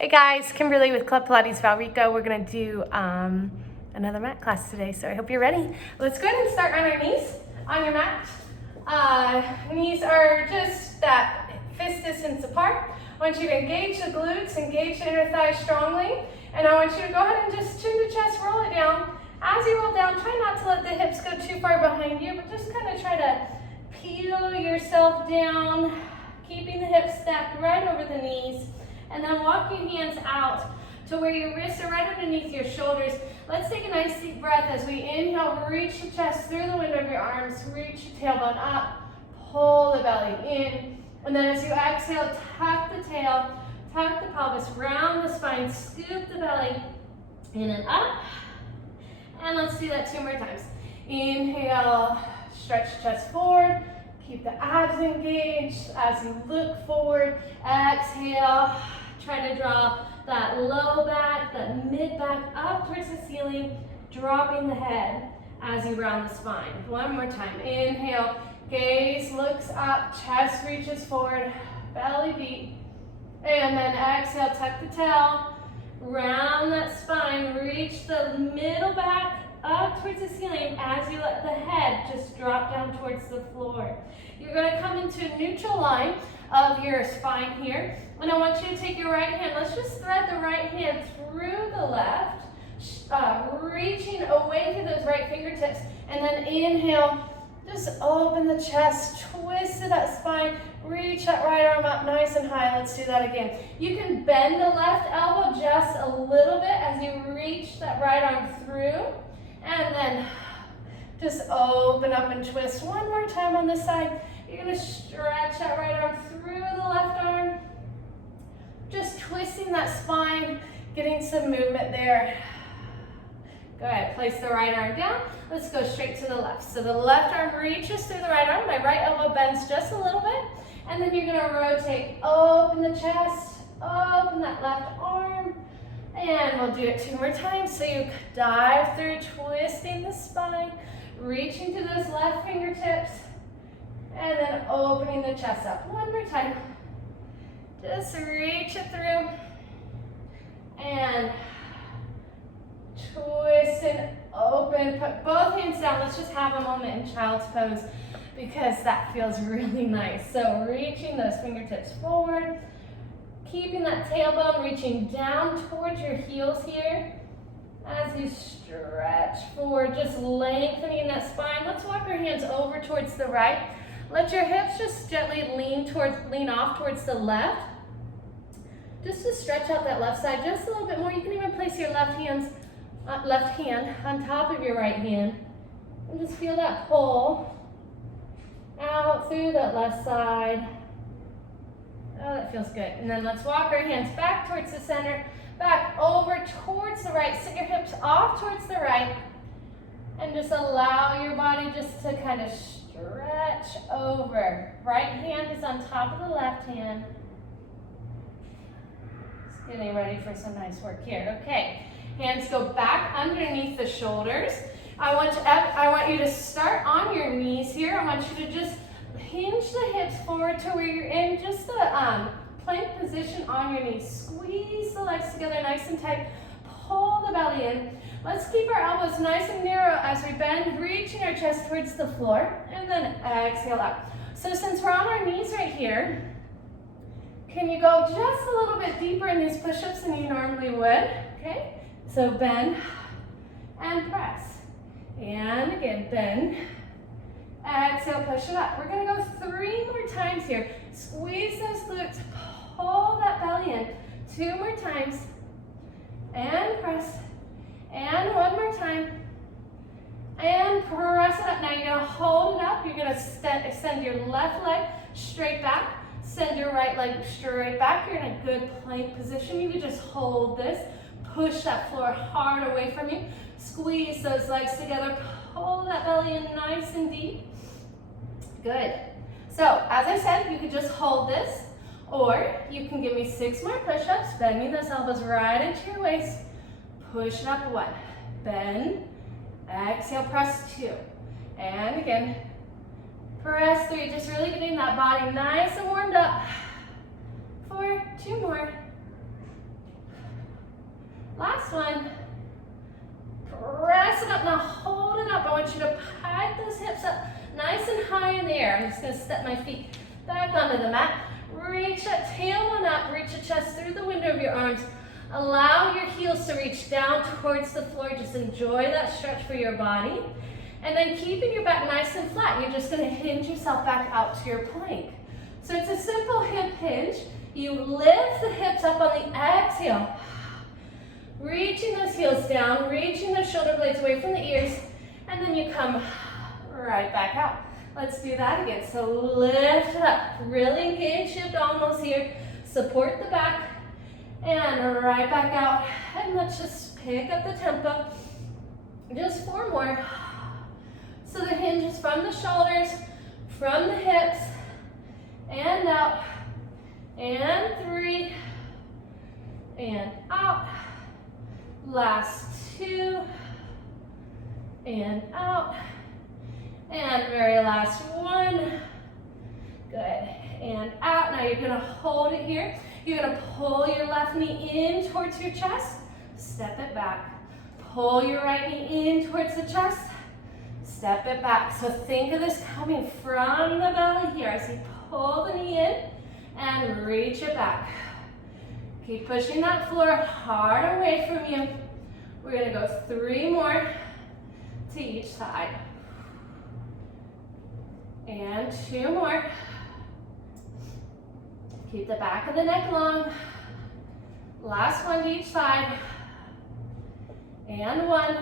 Hey guys, Kimberly with Club Pilates Valrico. We're gonna do another mat class today, so I hope you're ready. Let's go ahead and start on our knees on your mat. Knees are just that fist distance apart. I want you to engage the glutes, engage the inner thighs strongly, and I want you to go ahead and just chin to chest, roll it down. As you roll down, try not to let the hips go too far behind you, but just kind of try to peel yourself down, keeping the hips stacked right over the knees. And then walk your hands out to where your wrists are right underneath your shoulders. Let's take a nice deep breath as we inhale, reach the chest through the window of your arms, reach your tailbone up, pull the belly in. And then as you exhale, tuck the tail, tuck the pelvis, round the spine, scoop the belly in and up. And let's do that 2 more times. Inhale, stretch the chest forward. Keep the abs engaged as you look forward. Exhale, try to draw that low back, that mid back up towards the ceiling, dropping the head as you round the spine. 1 more time. Inhale, gaze looks up, chest reaches forward, belly beat. And then exhale, tuck the tail, round that spine, reach the middle back up towards the ceiling as you let the head just drop down towards the floor. You're going to come into a neutral line of your spine here, and I want you to take your right hand. Let's just thread the right hand through the left, reaching away through those right fingertips, and then inhale, just open the chest, twist to that spine, reach that right arm up nice and high. Let's do that again. You can bend the left elbow just a little bit as you reach that right arm through. And then just open up and twist 1 more time on this side. You're going to stretch that right arm through the left arm. Just twisting that spine, getting some movement there. Go ahead, place the right arm down. Let's go straight to the left. So the left arm reaches through the right arm. My right elbow bends just a little bit. And then you're going to rotate, open the chest, open that left arm. And we'll do it 2 more times. So you dive through, twisting the spine, reaching to those left fingertips, and then opening the chest up. 1 more time. Just reach it through, and twist and open. Put both hands down. Let's just have a moment in child's pose because that feels really nice. So reaching those fingertips forward, keeping that tailbone reaching down towards your heels here as you stretch forward, just lengthening that spine. Let's walk our hands over towards the right. Let your hips just gently lean off towards the left. Just to stretch out that left side just a little bit more. You can even place your left hand on top of your right hand and just feel that pull out through that left side. Oh, that feels good. And then let's walk our hands back towards the center, back over towards the right. Sit your hips off towards the right. And just allow your body just to kind of stretch over. Right hand is on top of the left hand. Just getting ready for some nice work here. Okay, hands go back underneath the shoulders. I want you to start on your knees here. I want you to just hinge the hips forward to where you're in just a plank position on your knees. Squeeze the legs together nice and tight. Pull the belly in. Let's keep our elbows nice and narrow as we bend, reaching our chest towards the floor, and then exhale up. So since we're on our knees right here, can you go just a little bit deeper in these push-ups than you normally would? Okay, so bend and press. And again, bend. Exhale, push it up. We're going to go 3 more times here. Squeeze those glutes, pull that belly in. 2 more times. And press. And 1 more time. And press it up. Now you're going to hold it up. You're going to extend your left leg straight back. Send your right leg straight back. You're in a good plank position. You can just hold this. Push that floor hard away from you. Squeeze those legs together. Pull that belly in nice and deep. Good. So, as I said, you could just hold this, or you can give me 6 more push-ups, bending those elbows right into your waist. Push it up 1. Bend. Exhale, press 2. And again, press 3. Just really getting that body nice and warmed up. 4, 2 more. last one. Press it up, now hold it up. I want you to pike those hips up nice and high in the air. I'm just gonna step my feet back onto the mat. Reach that tailbone up, reach the chest through the window of your arms. Allow your heels to reach down towards the floor. Just enjoy that stretch for your body. And then keeping your back nice and flat, you're just gonna hinge yourself back out to your plank. So it's a simple hip hinge. You lift the hips up on the exhale. Reaching those heels down, reaching those shoulder blades away from the ears, and then you come right back out. Let's do that again. So lift up, really engage your abdominals here, support the back, and right back out. And let's just pick up the tempo. Just 4 more. So the hinge is from the shoulders, from the hips, and out, and 3, and out. Last 2, and out, and very last 1. Good, and out. Now you're gonna hold it here. You're gonna pull your left knee in towards your chest, step it back. Pull your right knee in towards the chest, step it back. So think of this coming from the belly here as you pull the knee in and reach it back. Keep pushing that floor hard away from you. We're gonna go 3 more to each side. And 2 more. Keep the back of the neck long. Last one to each side. And 1.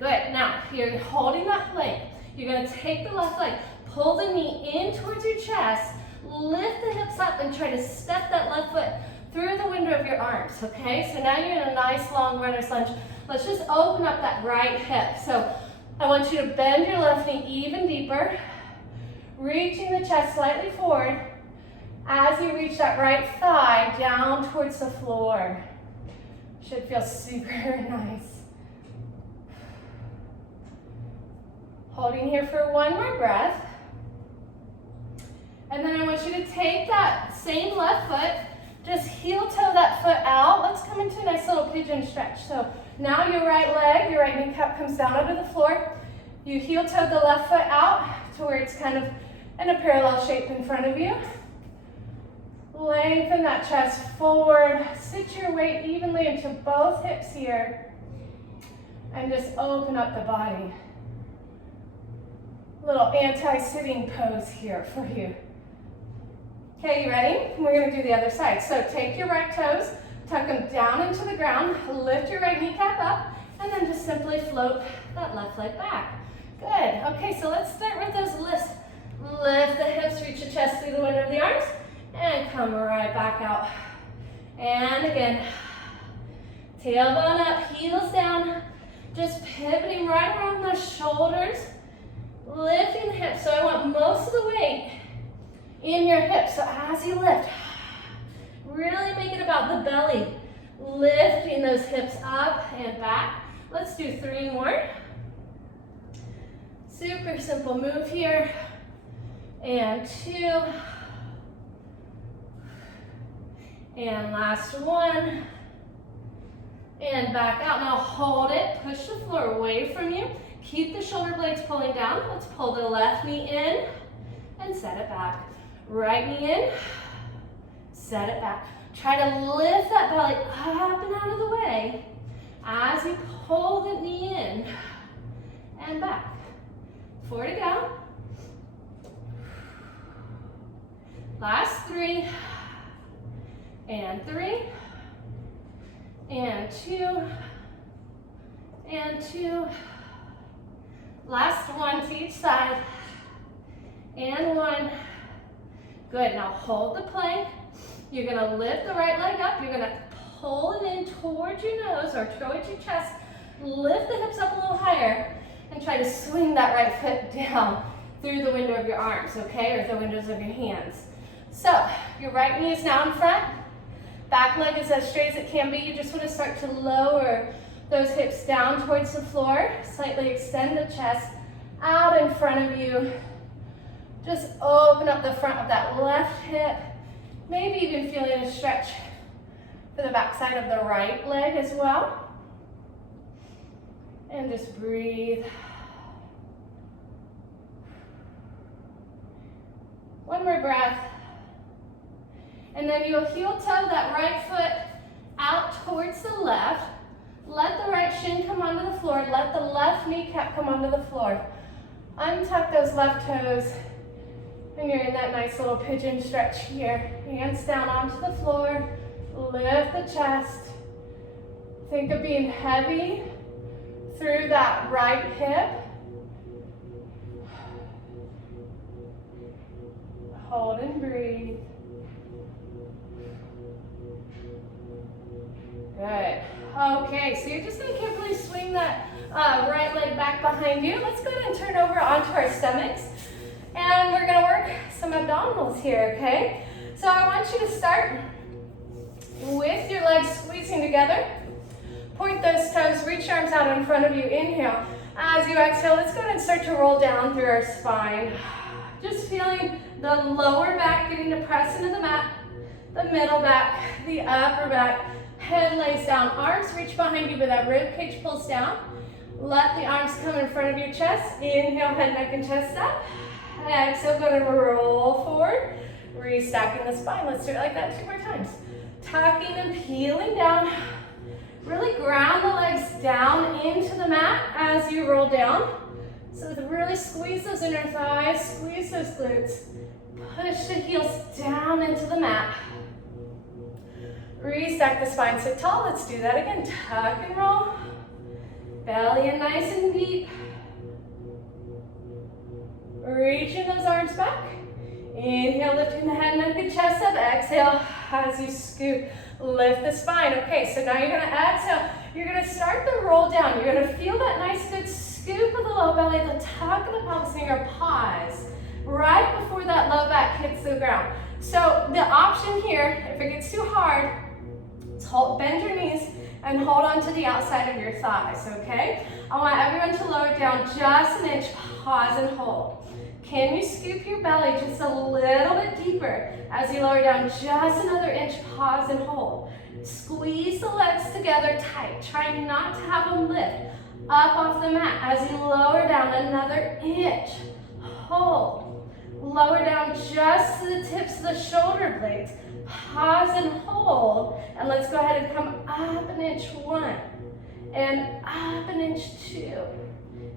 Good, now you're holding that plank. You're gonna take the left leg, pull the knee in towards your chest, lift the hips up and try to step that left foot through the window of your arms, okay? So now you're in a nice long runner's lunge. Let's just open up that right hip. So I want you to bend your left knee even deeper, reaching the chest slightly forward as you reach that right thigh down towards the floor. Should feel super nice. Holding here for 1 more breath. And then I want you to take that same left foot, just heel toe that foot out. Let's come into a nice little pigeon stretch. So now your right leg, your right kneecap comes down onto the floor. You heel toe the left foot out to where it's kind of in a parallel shape in front of you. Lengthen that chest forward. Sit your weight evenly into both hips here. And just open up the body. Little anti-sitting pose here for you. Okay, you ready? We're gonna do the other side. So take your right toes, tuck them down into the ground, lift your right kneecap up, and then just simply float that left leg back. Good, okay, so let's start with those lifts. Lift the hips, reach the chest through the window of the arms, and come right back out. And again, tailbone up, heels down, just pivoting right around the shoulders, lifting the hips. So I want most of the weight in your hips. So as you lift, really make it about the belly, lifting those hips up and back. Let's do 3 more. Super simple move here. And 2. And last 1. And back out. Now hold it. Push the floor away from you. Keep the shoulder blades pulling down. Let's pull the left knee in and set it back. Right knee in, set it back. Try to lift that belly up and out of the way as you pull the knee in and back. 4 to go. Last 3. And 3. And 2. And 2. Last 1 to each side. And 1. Good, now hold the plank. You're gonna lift the right leg up. You're gonna pull it in towards your nose or towards your chest. Lift the hips up a little higher and try to swing that right foot down through the window of your arms, okay? Or the windows of your hands. So, your right knee is now in front. Back leg is as straight as it can be. You just wanna start to lower those hips down towards the floor. Slightly extend the chest out in front of you. Just open up the front of that left hip. Maybe even feeling a stretch for for the back side of the right leg as well. And just breathe. One more breath. And then you'll heel toe that right foot out towards the left. Let the right shin come onto the floor. Let the left kneecap come onto the floor. Untuck those left toes. And you're in that nice little pigeon stretch here. Hands down onto the floor. Lift the chest. Think of being heavy through that right hip. Hold and breathe. Good. Okay, so you're just going to carefully swing that right leg back behind you. Let's go ahead and turn over onto our stomachs. And we're going to work some abdominals here, okay? So I want you to start with your legs squeezing together. Point those toes, reach your arms out in front of you. Inhale. As you exhale, let's go ahead and start to roll down through our spine. Just feeling the lower back getting to press into the mat, the middle back, the upper back. Head lays down, arms reach behind you, but that rib cage pulls down. Let the arms come in front of your chest. Inhale, head, neck, and chest up. Exhale, go to roll forward. Restacking the spine. Let's do it like that 2 more times. Tucking and peeling down. Really ground the legs down into the mat as you roll down. So really squeeze those inner thighs, squeeze those glutes. Push the heels down into the mat. Restack the spine, sit tall. Let's do that again. Tuck and roll. Belly in nice and deep. Reaching those arms back. Inhale, lifting the head, neck, and chest up. Exhale as you scoop. Lift the spine. Okay, so now you're going to exhale. You're going to start the roll down. You're going to feel that nice good scoop of the low belly, the tuck of the pelvis, and your pause right before that low back hits the ground. So the option here, if it gets too hard, bend your knees and hold on to the outside of your thighs, okay? I want everyone to lower down just an inch, pause and hold. Can you scoop your belly just a little bit deeper as you lower down just another inch, pause and hold. Squeeze the legs together tight. Try not to have them lift up off the mat as you lower down another inch. Hold. Lower down just to the tips of the shoulder blades. Pause and hold, and let's go ahead and come up an inch 1, and up an inch 2,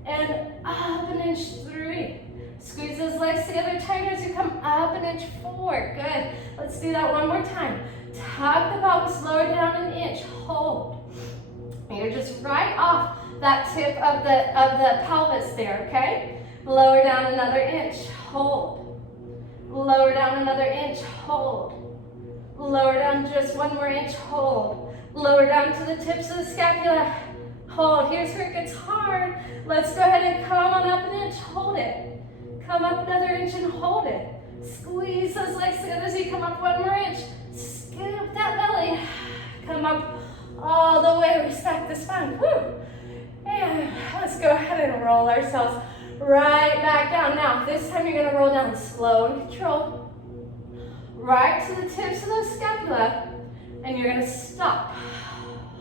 and up an inch 3. Squeeze those legs together tighter as you come up an inch 4. Good. Let's do that one more time. Tuck the pelvis, lower down an inch, hold. You're just right off that tip of the pelvis there, okay? Lower down another inch, hold. Lower down another inch, hold. Lower down just 1 more inch, hold. Lower down to the tips of the scapula, hold. Here's where it gets hard. Let's go ahead and come on up an inch, hold it. Come up another inch and hold it. Squeeze those legs together as you come up 1 more inch. Scoop that belly. Come up all the way, respect the spine. Woo. And let's go ahead and roll ourselves right back down. Now, this time you're gonna roll down slow and controlled. Right to the tips of the scapula, and you're gonna stop.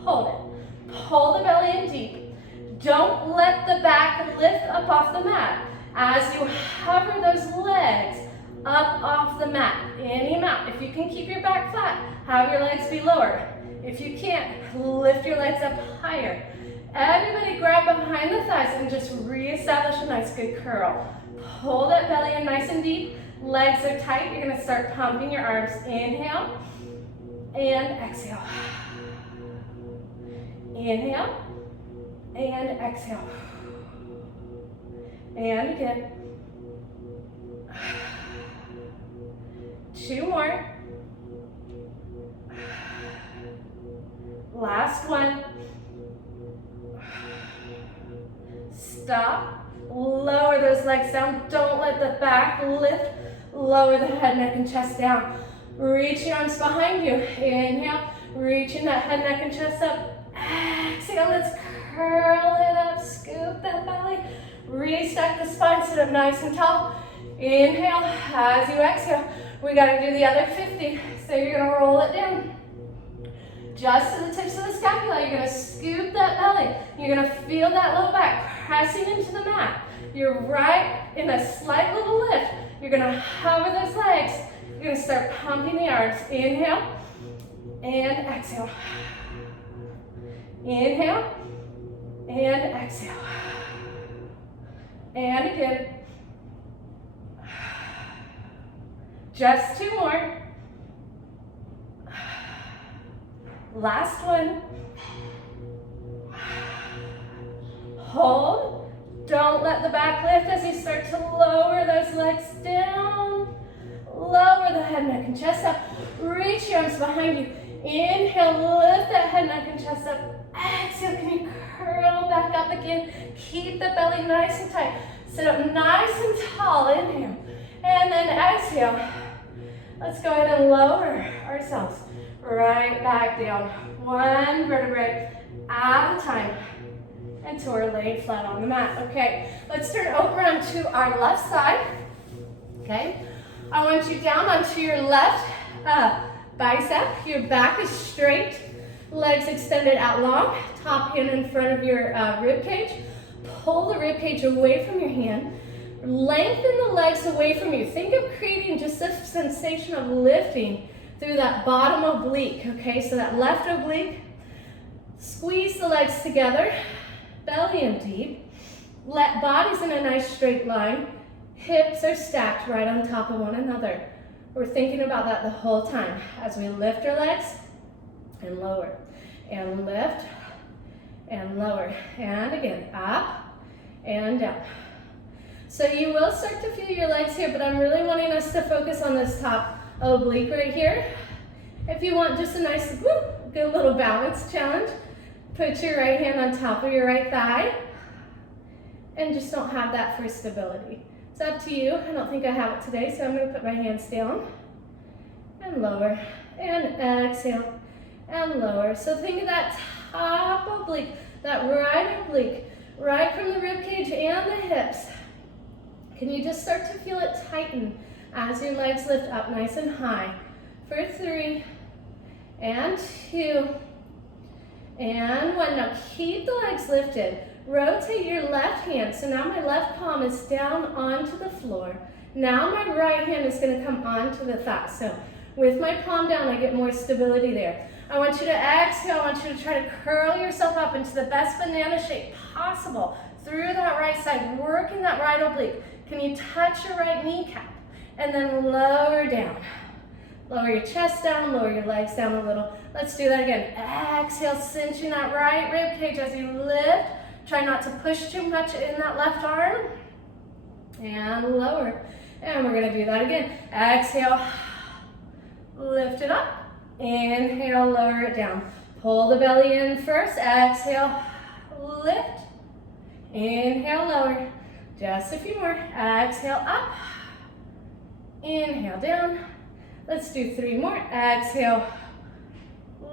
Hold it. Pull the belly in deep. Don't let the back lift up off the mat. As you hover those legs up off the mat, any amount. If you can keep your back flat, have your legs be lower. If you can't, lift your legs up higher. Everybody grab behind the thighs and just reestablish a nice good curl. Pull that belly in nice and deep. Legs are tight. You're going to start pumping your arms. Inhale and exhale. Inhale and exhale. And again. 2 more. Last one. Stop. Lower those legs down. Don't let the back lift. Lower the head, neck, and chest down. Reach your arms behind you. Inhale. Reaching that head, neck, and chest up. Exhale. Let's curl it up. Scoop that belly. Restack the spine. Sit up nice and tall. Inhale. As you exhale, we got to do the other 50. So you're going to roll it down. just to the tips of the scapula. You're gonna scoop that belly. You're gonna feel that low back pressing into the mat. You're right in a slight little lift. You're gonna hover those legs. You're gonna start pumping the arms. Inhale and exhale. Inhale and exhale. And again. Just 2 more. Last one. Hold. Don't let the back lift as you start to lower those legs down. Lower the head, neck, and chest up. Reach your arms behind you. Inhale, lift that head, neck, and chest up. Exhale, can you curl back up again? Keep the belly nice and tight. Sit up nice and tall. Inhale. And then exhale. Let's go ahead and lower ourselves right back down. 1 vertebrae at a time until we're laid flat on the mat. Okay, let's turn over onto our left side. Okay, I want you down onto your left bicep. Your back is straight, legs extended out long, top hand in front of your rib cage. Pull the rib cage away from your hand. Lengthen the legs away from you. Think of creating just a sensation of lifting through that bottom oblique, okay? So that left oblique, squeeze the legs together, belly in deep. Let bodies in a nice straight line. Hips are stacked right on top of one another. We're thinking about that the whole time as we lift our legs and lower, and lift and lower, and again, up and down. So you will start to feel your legs here, but I'm really wanting us to focus on this top oblique right here. If you want just a nice, good little balance challenge, put your right hand on top of your right thigh and just don't have that for stability. It's up to you. I don't think I have it today, so I'm going to put my hands down and lower and exhale and lower. So think of that top oblique, that right oblique, right from the rib cage and the hips. Can you just start to feel it tighten as your legs lift up nice and high? For 3, and 2, and 1. Now keep the legs lifted. Rotate your left hand. So now my left palm is down onto the floor. Now my right hand is going to come onto the thigh. So with my palm down, I get more stability there. I want you to exhale. I want you to try to curl yourself up into the best banana shape possible through that right side, working that right oblique. Can you touch your right kneecap? And then lower down. Lower your chest down, lower your legs down a little. Let's do that again. Exhale, cinching that right rib cage as you lift. Try not to push too much in that left arm. And lower. And we're gonna do that again. Exhale, lift it up. Inhale, lower it down. Pull the belly in first. Exhale, lift. Inhale, lower. Just a few more. Exhale, up. Inhale, down. Let's do 3 more. Exhale,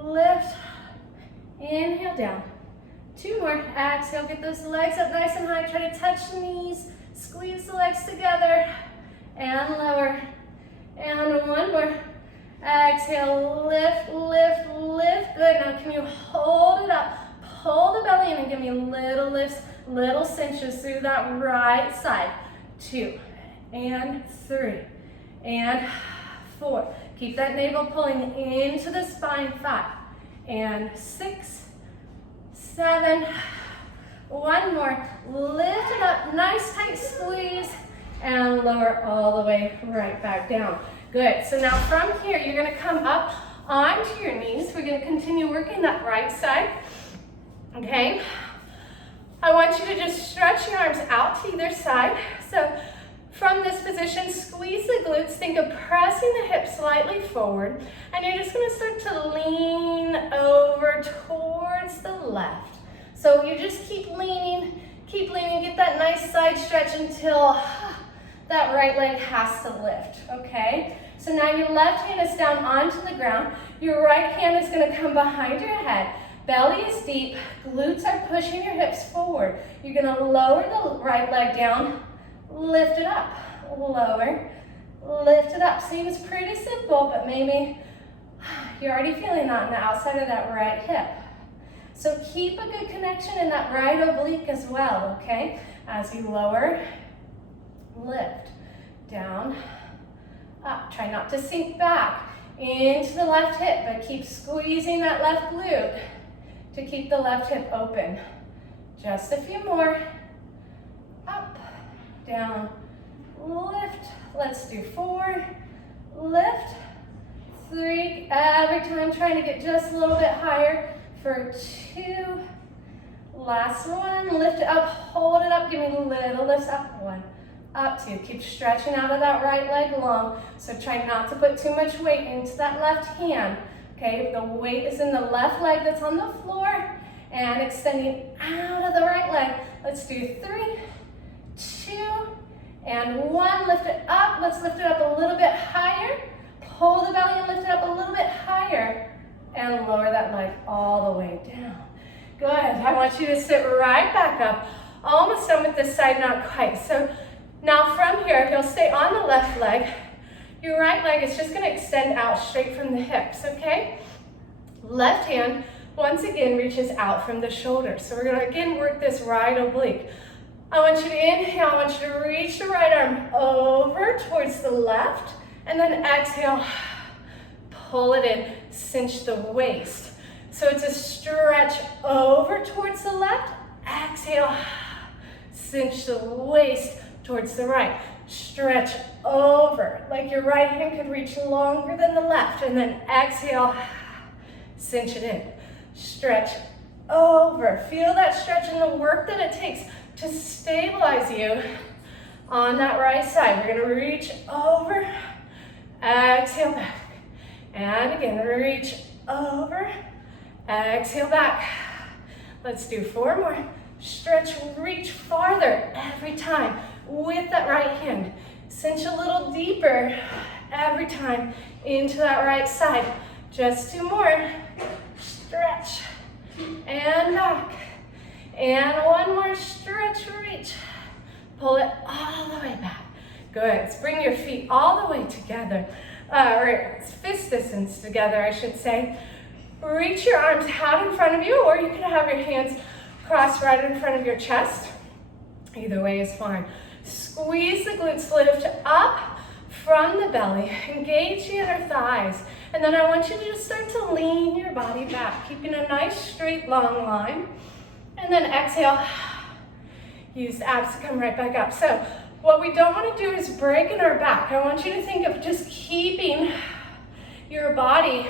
lift. Inhale, down. 2 more. Exhale, get those legs up nice and high. Try to touch the knees. Squeeze the legs together. And lower. And 1 more. Exhale, lift, lift, lift. Good. Now can you hold it up? Pull the belly in and give me little lifts, little cinches through that right side. 2 and 3 and 4. Keep that navel pulling into the spine. 5 and 6, 7. 1 more. Lift it up. Nice tight squeeze. And lower all the way right back down. Good. So now from here, you're going to come up onto your knees. We're going to continue working that right side. Okay. I want you to just stretch your arms out to either side. So from this position, squeeze the glutes. Think of pressing the hips slightly forward. And you're just going to start to lean over towards the left. So you just keep leaning, get that nice side stretch until that right leg has to lift, okay? So now your left hand is down onto the ground. Your right hand is going to come behind your head. Belly is deep. Glutes are pushing your hips forward. You're going to lower the right leg down, lift it up, lower, lift it up. Seems pretty simple, but maybe You're already feeling that on the outside of that right hip. So keep a good connection in that right oblique as well, okay? As you lower, lift, down, up. Try not to sink back into the left hip, but keep squeezing that left glute to keep the left hip open. Just a few more. Up, down, lift. Let's do 4, lift, 3. Every time trying to get just a little bit higher for 2. Last one, lift it up, hold it up, give me little lifts up. 1, up, 2. Keep stretching out of that right leg long. So try not to put too much weight into that left hand. Okay, the weight is in the left leg that's on the floor and extending out of the right leg. Let's do 3, 2, and 1. Lift it up. Let's lift it up a little bit higher. Pull the belly and lift it up a little bit higher. And lower that leg all the way down. Good. I want you to sit right back up. Almost done with this side, not quite. So now from here, you'll stay on the left leg. Your right leg is just going to extend out straight from the hips, okay? Left hand, once again, reaches out from the shoulder. So we're going to, again, work this right oblique. I want you to inhale. I want you to reach the right arm over towards the left. And then exhale, pull it in, cinch the waist. So it's a stretch over towards the left. Exhale, cinch the waist towards the right. Stretch over, like your right hand could reach longer than the left. And then exhale, cinch it in. Stretch over. Feel that stretch and the work that it takes to stabilize you on that right side. We're gonna reach over, exhale back. And again, reach over, exhale back. Let's do 4 more. Stretch, reach farther every time with that right hand. Cinch a little deeper every time into that right side. Just 2 more. Stretch and back. And 1 more stretch, reach. Pull it all the way back. Good. Let's bring your feet all the way together. Right, it's fist distance together, I should say. Reach your arms out in front of you, or you can have your hands crossed right in front of your chest. Either way is fine. Squeeze the glutes, lift up from the belly. Engage the inner thighs. And then I want you to just start to lean your body back, keeping a nice straight long line. And then exhale, use the abs to come right back up. So what we don't want to do is break in our back. I want you to think of just keeping your body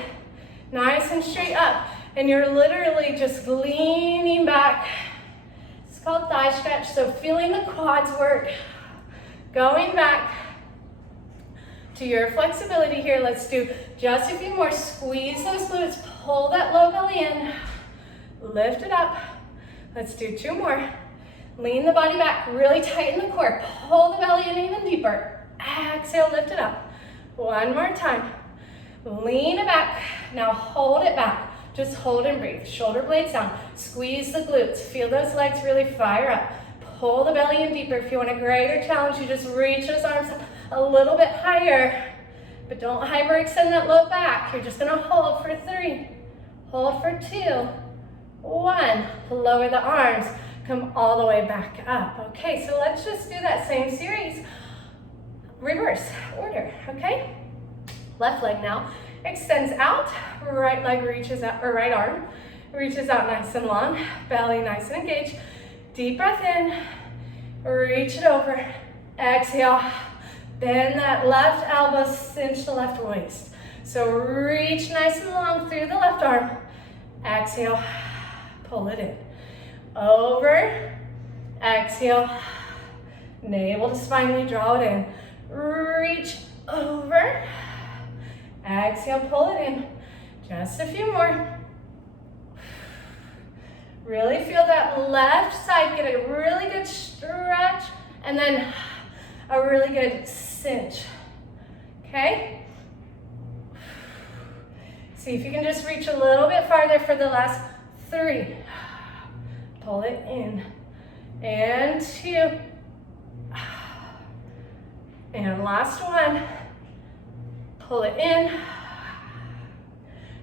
nice and straight up. And you're literally just leaning back. It's called thigh stretch. So feeling the quads work. Going back to your flexibility here. Let's do just a few more. Squeeze those glutes. Pull that low belly in. Lift it up. Let's do 2 more. Lean the body back, really tighten the core. Pull the belly in even deeper. Exhale, lift it up. 1 more time. Lean it back. Now hold it back. Just hold and breathe. Shoulder blades down. Squeeze the glutes. Feel those legs really fire up. Pull the belly in deeper. If you want a greater challenge, you just reach those arms a little bit higher. But don't hyperextend that low back. You're just going to hold for 3. Hold for 2. 1. Lower the arms. Come all the way back up. Okay, so let's just do that same series. Reverse order, okay? Left leg now extends out. Right leg reaches out, or right arm reaches out nice and long. Belly nice and engaged. Deep breath in. Reach it over. Exhale. Bend that left elbow, cinch the left waist. So reach nice and long through the left arm. Exhale. Pull it in. Over, exhale, navel to spine, we draw it in. Reach over, exhale, pull it in. Just a few more. Really feel that left side, get a really good stretch, and then a really good cinch, okay? See if you can just reach a little bit farther for the last 3. Pull it in, and 2, and last one. Pull it in,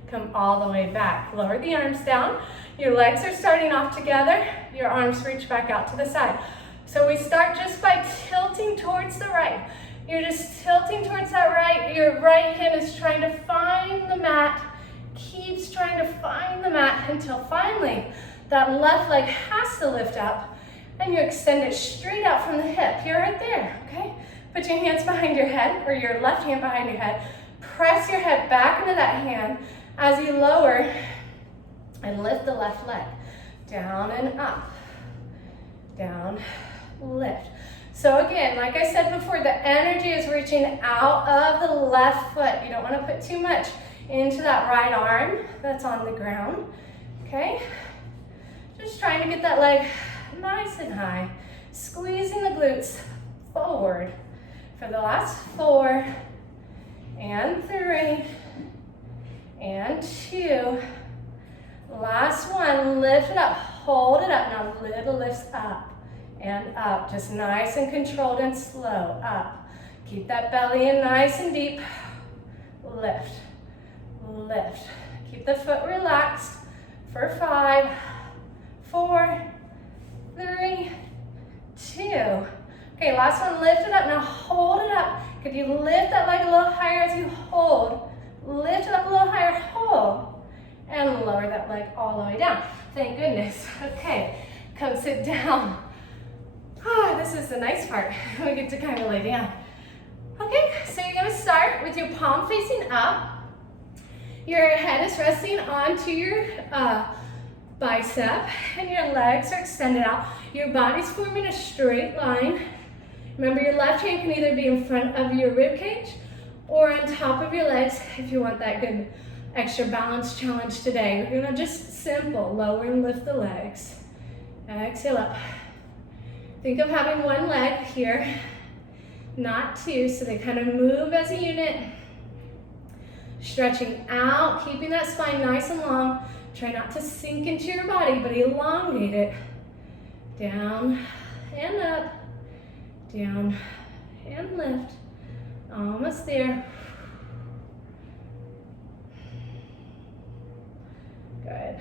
Come all the way back. Lower the arms down. Your legs are starting off together. Your arms reach back out to the side. So we start just by tilting towards the right. You're just tilting towards that right. Your right hand is trying to find the mat, keeps trying to find the mat until finally that left leg has to lift up and you extend it straight out from the hip. You're right there, okay? Put your hands behind your head, or your left hand behind your head. Press your head back into that hand as you lower and lift the left leg. Down and up. Down, lift. So again, like I said before, the energy is reaching out of the left foot. You don't want to put too much into that right arm that's on the ground, okay? Just trying to get that leg nice and high. Squeezing the glutes forward for the last 4 and 3 and 2. Last one, lift it up, hold it up. Now little lifts up and up, just nice and controlled and slow, up. Keep that belly in nice and deep. Lift, lift. Keep the foot relaxed for 5, 4, 3, 2. Okay, last one, lift it up. Now hold it up. Could you lift that leg a little higher as you hold? Lift it up a little higher, hold. And lower that leg all the way down. Thank goodness. Okay, come sit down. Ah, this is the nice part. We get to kind of lay down. Okay, so you're gonna start with your palm facing up. Your head is resting onto your bicep and your legs are extended out. Your body's forming a straight line. Remember, your left hand can either be in front of your rib cage or on top of your legs if you want that good extra balance challenge today. We're gonna just simple, lower and lift the legs. Exhale up. Think of having one leg here, not two, so they kind of move as a unit. Stretching out, keeping that spine nice and long. Try not to sink into your body, but elongate it. Down and up, down and lift. Almost there. Good.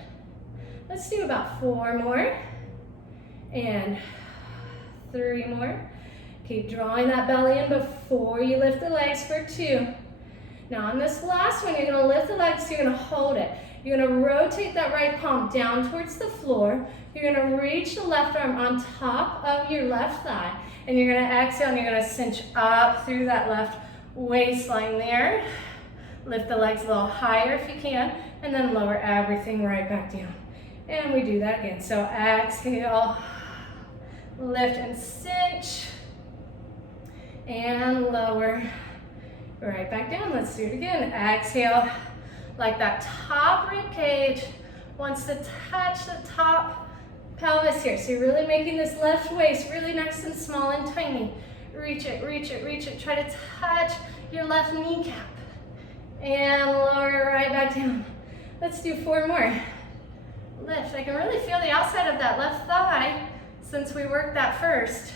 Let's do about 4 more and 3 more. Keep drawing that belly in before you lift the legs for 2. Now on this last one, you're gonna lift the legs, you're gonna hold it. You're gonna rotate that right palm down towards the floor. You're gonna reach the left arm on top of your left thigh. And you're gonna exhale and you're gonna cinch up through that left waistline there. Lift the legs a little higher if you can, and then lower everything right back down. And we do that again. So exhale, lift and cinch, and lower, right back down. Let's do it again. Exhale, like that top rib cage wants to touch the top pelvis here. So you're really making this left waist really nice and small and tiny. Reach it, reach it, reach it. Try to touch your left kneecap. And lower right back down. Let's do 4 more. Lift. I can really feel the outside of that left thigh since we worked that first.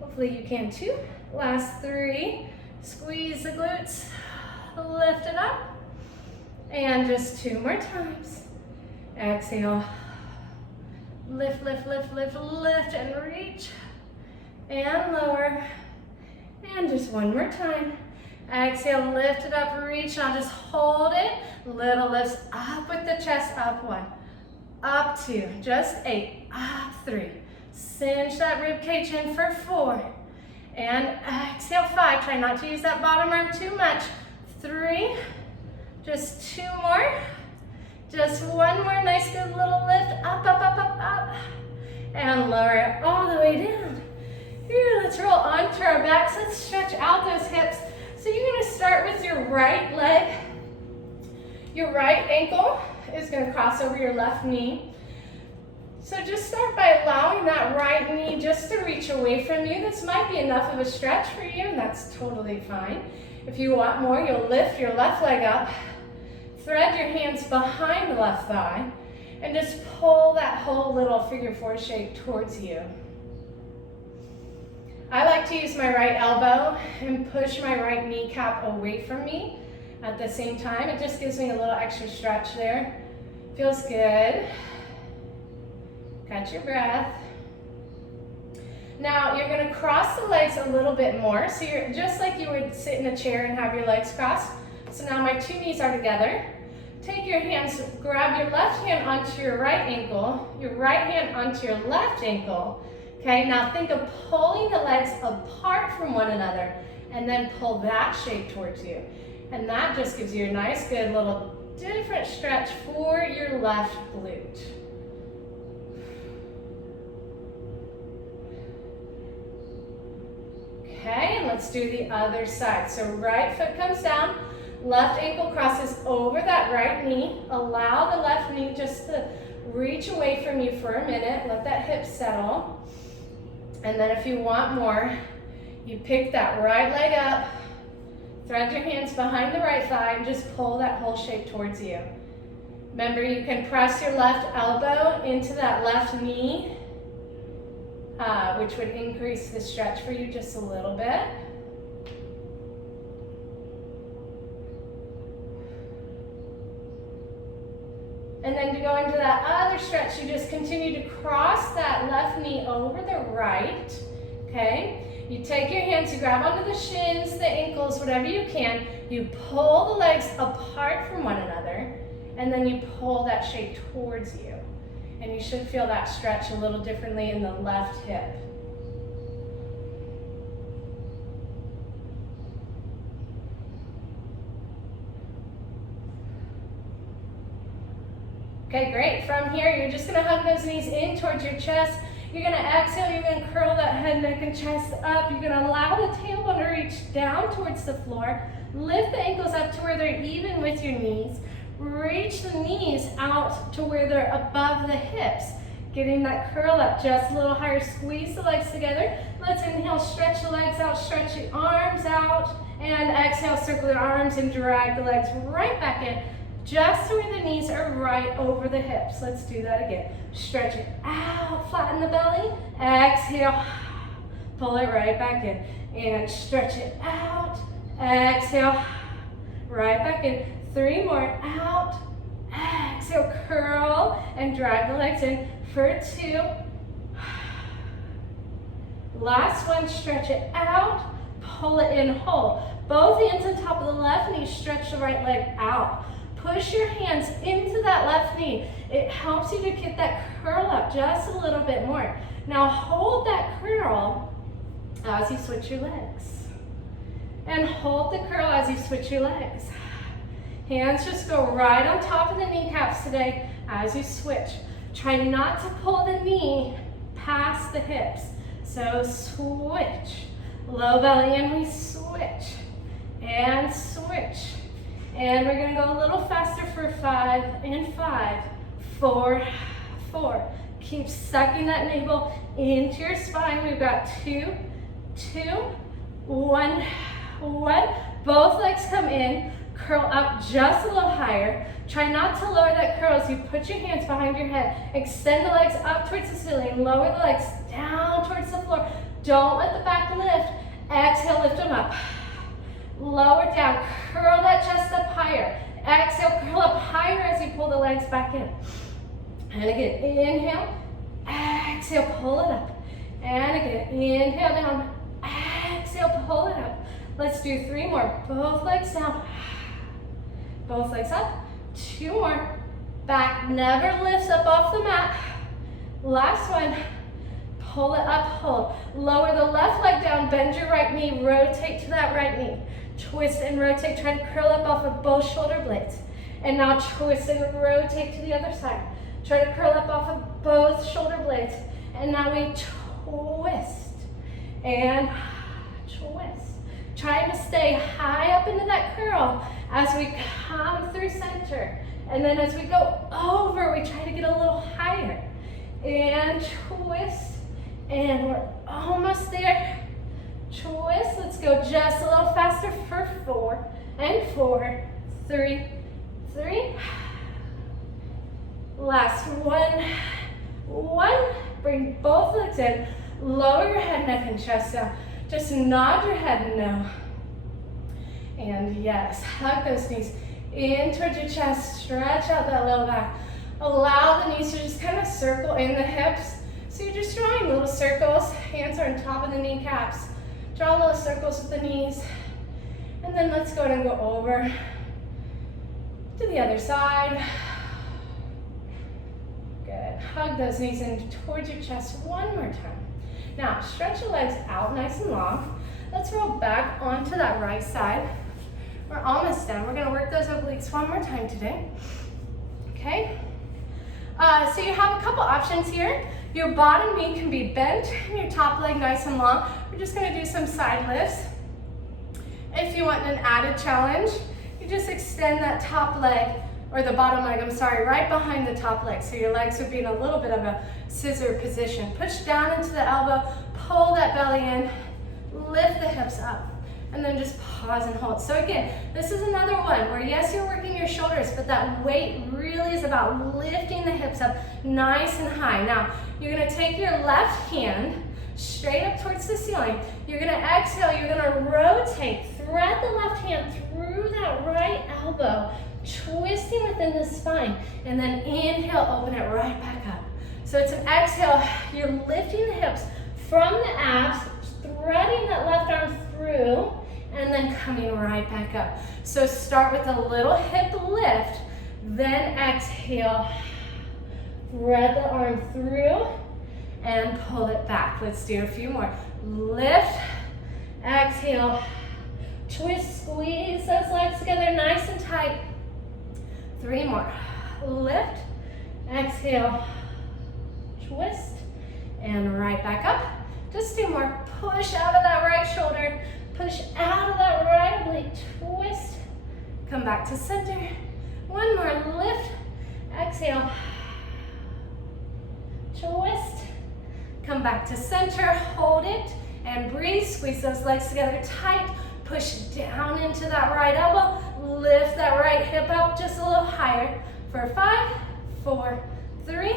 Hopefully you can too. Last 3. Squeeze the glutes. Lift it up. And just 2 more times. Exhale. Lift, lift, lift, lift, lift, and reach. And lower. And just 1 more time. Exhale, lift it up, reach. Now just hold it. Little lifts up with the chest. Up 1. Up 2. Just 8. Up 3. Cinch that rib cage in for 4. And exhale, 5. Try not to use that bottom arm too much. 3. Just 2 more. Just 1 more nice good little lift. Up, up, up, up, up. And lower it all the way down. Here, let's roll onto our backs. Let's stretch out those hips. So you're gonna start with your right leg. Your right ankle is gonna cross over your left knee. So just start by allowing that right knee just to reach away from you. This might be enough of a stretch for you, and that's totally fine. If you want more, you'll lift your left leg up, thread your hands behind the left thigh, and just pull that whole little figure 4 shape towards you. I like to use my right elbow and push my right kneecap away from me at the same time. It just gives me a little extra stretch there. Feels good. Catch your breath. Now you're going to cross the legs a little bit more. So you're just like you would sit in a chair and have your legs crossed. So now my two knees are together. Take your hands, grab your left hand onto your right ankle, your right hand onto your left ankle. Okay, now think of pulling the legs apart from one another and then pull that shape towards you. And that just gives you a nice, good little different stretch for your left glute. Okay, and let's do the other side. So right foot comes down, left ankle crosses over that right knee. Allow the left knee just to reach away from you for a minute. Let that hip settle. And then if you want more, you pick that right leg up, thread your hands behind the right thigh, and just pull that whole shape towards you. Remember, you can press your left elbow into that left knee, which would increase the stretch for you just a little bit. And then to go into that other stretch, you just continue to cross that left knee over the right, okay? You take your hands, you grab onto the shins, the ankles, whatever you can. You pull the legs apart from one another, and then you pull that shape towards you. And you should feel that stretch a little differently in the left hip. Okay, great. From here, you're just gonna hug those knees in towards your chest. You're gonna exhale, you're gonna curl that head, neck, and chest up. You're gonna allow the tailbone to reach down towards the floor. Lift the ankles up to where they're even with your knees. Reach the knees out to where they're above the hips. Getting that curl up just a little higher. Squeeze the legs together. Let's inhale, stretch the legs out, stretch the arms out. And exhale, circle the arms and drag the legs right back in. Just to where the knees are right over the hips. Let's do that again. Stretch it out, flatten the belly. Exhale, pull it right back in. And stretch it out. Exhale, right back in. 3 more, out. Exhale, curl and drag the legs in for 2. Last one, stretch it out. Pull it in whole. Both hands on top of the left knee, stretch the right leg out. Push your hands into that left knee. It helps you to get that curl up just a little bit more. Now hold that curl as you switch your legs. And hold the curl as you switch your legs. Hands just go right on top of the kneecaps today as you switch. Try not to pull the knee past the hips. So switch. Low belly in, we switch. And switch. And we're gonna go a little faster for 5 and 5, 4, 4. Keep sucking that navel into your spine. We've got 2, 2, 1, 1. Both legs come in, curl up just a little higher. Try not to lower that curl as you put your hands behind your head. Extend the legs up towards the ceiling. Lower the legs down towards the floor. Don't let the back lift. Exhale, lift them up. Lower down, curl that chest up higher. Exhale, curl up higher as you pull the legs back in. And again, inhale, exhale, pull it up. And again, inhale down, exhale, pull it up. Let's do 3 more. Both legs down, both legs up. 2 more. Back never lifts up off the mat. Last one. Pull it up, hold. Lower the left leg down, bend your right knee, rotate to that right knee. Twist and rotate, try to curl up off of both shoulder blades. And now twist and rotate to the other side. Try to curl up off of both shoulder blades. And now we twist and twist. Trying to stay high up into that curl as we come through center. And then as we go over, we try to get a little higher. And twist. And we're almost there. Twist. Let's go just a little faster for 4 and 4, 3, 3. Last one, 1. Bring both legs in. Lower your head, neck, and chest down. Just nod your head no. And yes, hug those knees in towards your chest. Stretch out that low back. Allow the knees to just kind of circle in the hips. So you're just drawing little circles. Hands are on top of the kneecaps. Draw little circles with the knees. And then let's go ahead and go over to the other side. Good. Hug those knees in towards your chest one more time. Now, stretch your legs out nice and long. Let's roll back onto that right side. We're almost done. We're going to work those obliques one more time today. Okay? So you have a couple options here. Your bottom knee can be bent and your top leg nice and long. We're just going to do some side lifts. If you want an added challenge, you just extend that top leg, or the bottom leg, I'm sorry, right behind the top leg. So your legs would be in a little bit of a scissor position. Push down into the elbow, pull that belly in, lift the hips up, and then just pause and hold. So again, this is another one where yes, you're working your shoulders, but that weight really is about lifting the hips up nice and high. Now, you're gonna take your left hand straight up towards the ceiling. You're gonna exhale, you're gonna rotate, thread the left hand through that right elbow, twisting within the spine, and then inhale, open it right back up. So it's an exhale, you're lifting the hips from the abs, threading that left arm through, and then coming right back up. So start with a little hip lift, then exhale, thread the arm through, and pull it back. Let's do a few more. Lift, exhale, twist, squeeze those legs together nice and tight. 3 more. Lift, exhale, twist, and right back up. Just 2 more. Push out of that right shoulder, push out of that right oblique, twist, come back to center. 1 more, lift, exhale, twist, come back to center, hold it, and breathe. Squeeze those legs together tight, push down into that right elbow, lift that right hip up just a little higher for 5, 4, 3,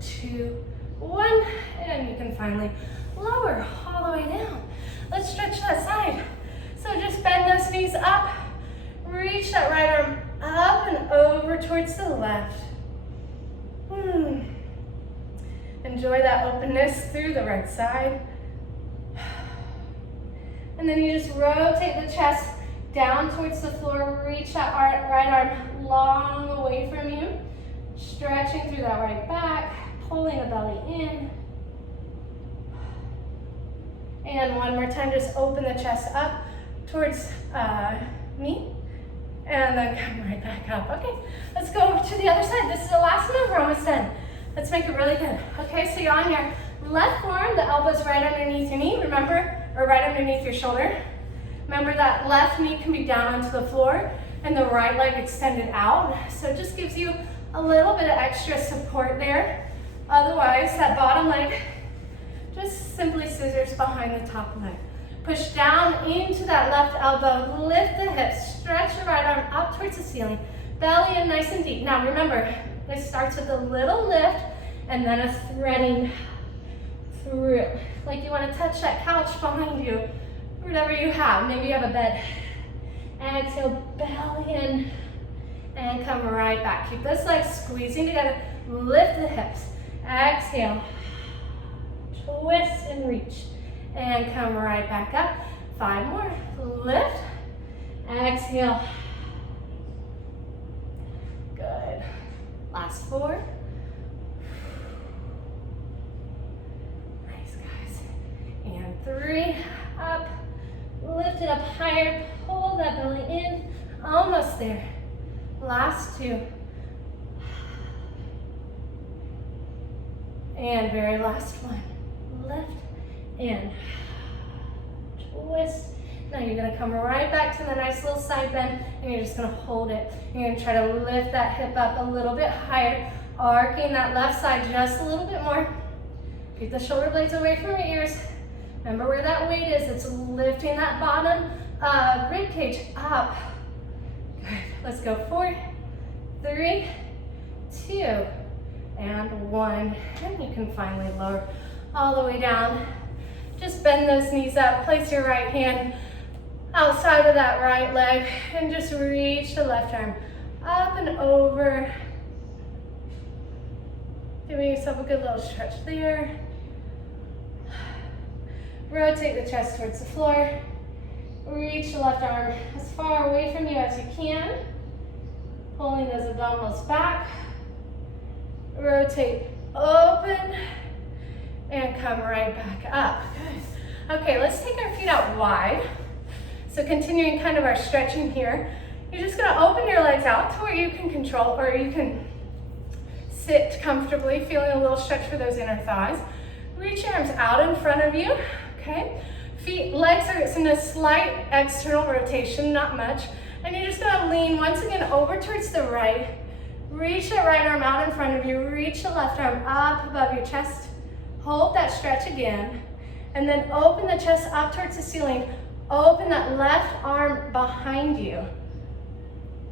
2, 1, and you can finally lower all the way down. Let's stretch that side. So just bend those knees up, reach that right arm up and over towards the left. Enjoy that openness through the right side. And then you just rotate the chest down towards the floor, reach that right arm long away from you, stretching through that right back, pulling the belly in. And one more time, just open the chest up towards me, and then come right back up. Okay, let's go over to the other side. This is the last one, we're almost done. Let's make it really good. Okay, so you're on your left forearm, the elbow's right underneath your knee, remember, or right underneath your shoulder. Remember that left knee can be down onto the floor and the right leg extended out. So it just gives you a little bit of extra support there. Otherwise, that bottom leg just simply scissors behind the top leg. Push down into that left elbow, lift the hips, stretch the right arm up towards the ceiling, belly in nice and deep. Now remember, this starts with a little lift and then a threading through. Like you want to touch that couch behind you, whatever you have. Maybe you have a bed. Exhale, belly in, and come right back. Keep those legs squeezing together, lift the hips. Exhale. Twist and reach, and come right back up. 5 more. Lift, exhale. Good. Last 4. Nice, guys. And 3. Up. Lift it up higher. Pull that belly in. Almost there. Last 2. And very last one. Lift and twist. Now you're going to come right back to the nice little side bend, and you're just going to hold it. You're going to try to lift that hip up a little bit higher, arcing that left side just a little bit more. Keep the shoulder blades away from your ears. Remember where that weight is. It's lifting that bottom rib cage up. Good. Let's go. 4, 3, 2, and 1. And you can finally lower all the way down. Just bend those knees up. Place your right hand outside of that right leg, and just reach the left arm up and over. Giving yourself a good little stretch there. Rotate the chest towards the floor. Reach the left arm as far away from you as you can. Pulling those abdominals back. Rotate, open, and come right back up. Good. Okay, let's take our feet out wide. So continuing kind of our stretching here. You're just gonna open your legs out to where you can control, or you can sit comfortably, feeling a little stretch for those inner thighs. Reach your arms out in front of you, okay? Legs are in a slight external rotation, not much. And you're just gonna lean once again over towards the right. Reach that right arm out in front of you. Reach the left arm up above your chest. Hold that stretch again. And then open the chest up towards the ceiling. Open that left arm behind you.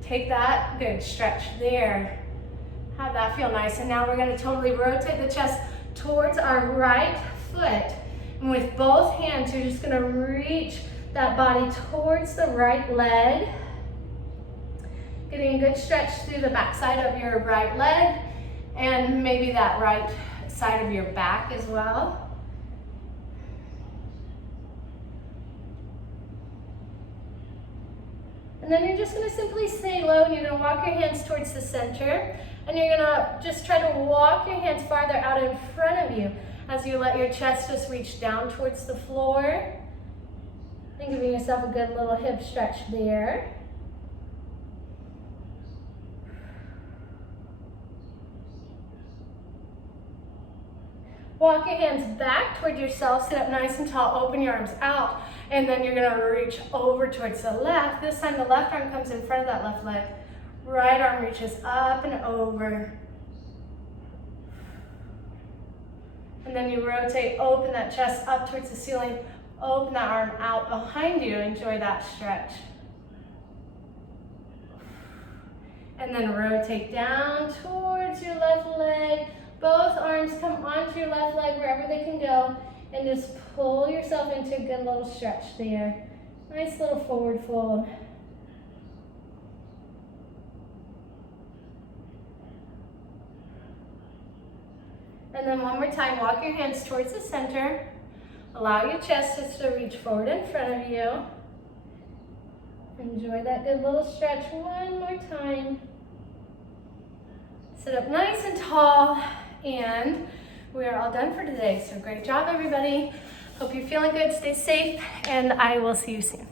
Take that, good stretch there. Have that feel nice. And now we're gonna totally rotate the chest towards our right foot. And with both hands, you're just gonna reach that body towards the right leg. Getting a good stretch through the back side of your right leg and maybe that right side of your back as well. And then you're just gonna simply stay low, and you're gonna walk your hands towards the center, and you're gonna just try to walk your hands farther out in front of you as you let your chest just reach down towards the floor. And giving yourself a good little hip stretch there. Walk your hands back toward yourself, sit up nice and tall, open your arms out, and then you're gonna reach over towards the left. This time the left arm comes in front of that left leg. Right arm reaches up and over. And then you rotate, open that chest up towards the ceiling, open that arm out behind you. Enjoy that stretch. And then rotate down towards your left leg. Both arms come onto your left leg wherever they can go, and just pull yourself into a good little stretch there. Nice little forward fold. And then one more time, walk your hands towards the center. Allow your chest just to reach forward in front of you. Enjoy that good little stretch one more time. Sit up nice and tall, and we are all done for today. So great job, everybody. Hope you're feeling good, stay safe, and I will see you soon.